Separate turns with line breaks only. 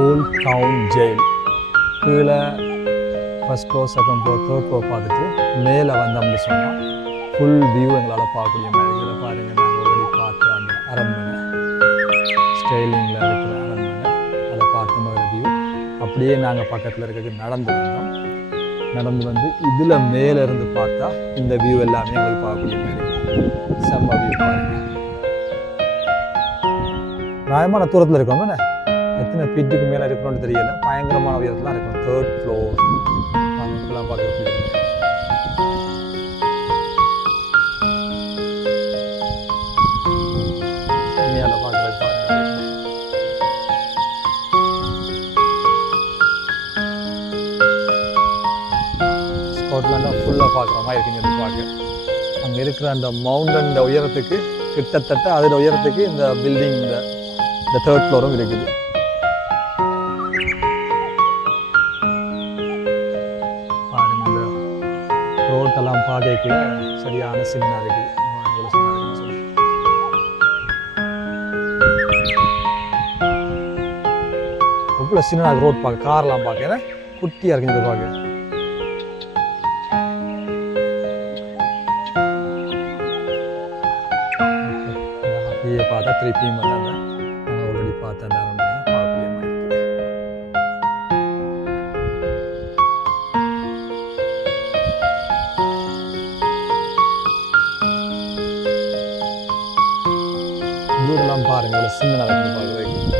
Volt town jail கீழே first floor second floor third floor பார்த்துட்டு மேலே வந்தோம்னு சொன்னால் ஃபுல் வியூ எங்களால் பார்க்கக்கூடிய மாதிரி இதில் பாருங்கள் நாங்கள் ஆல்ரெடி பார்த்து அந்த அரண்மனை. ஸ்டைலிங்கில் இருக்கிற அரண்மனை. அதை பார்க்கும் மாதிரி வியூ அப்படியே நாங்கள் பக்கத்தில் இருக்கிறது நடந்து வந்தோம். நடந்து வந்து இதில் மேலே இருந்து பார்த்தா இந்த வியூ எல்லாமே எங்களுக்கு பார்க்கக்கூடிய மாதிரி செம்ம வியூ பாருங்கள் நியாயமான தூரத்தில் இருக்கோம் என்ன? எத்தனை ஃபீட்டுக்கு மேலே இருக்கணும்னு தெரியல. பயங்கரமான உயரத்தில் இருக்கும். தேர்ட் ஃப்ளோர் இப்பெல்லாம் பார்க்க பார்க்குறது ஸ்காட்லாண்டாக ஃபுல்லாக பார்க்குற மாதிரி இருக்குங்க இந்த பார்க்க அங்கே இருக்கிற அந்த மவுண்டன் உயரத்துக்கு கிட்டத்தட்ட அதோட உயரத்துக்கு இந்த பில்டிங் இந்த இந்த தேர்ட் ஃப்ளோரும் இருக்குது. ரோட்டெல்லாம் பார்க்கல சரியான சின்ன இருக்குது எவ்வளவு சின்ன எவ்வளோ சின்ன ரோட் பார்க்க கார்லாம் பார்க்க ஏன்னா குட்டியாக இருக்குது இந்த பார்க்க. பார்த்தா திருப்பியும் வந்தாங்க. தூரம்லாம் பாருங்கள் சின்ன நடக்குது பார்க்குறதுக்கு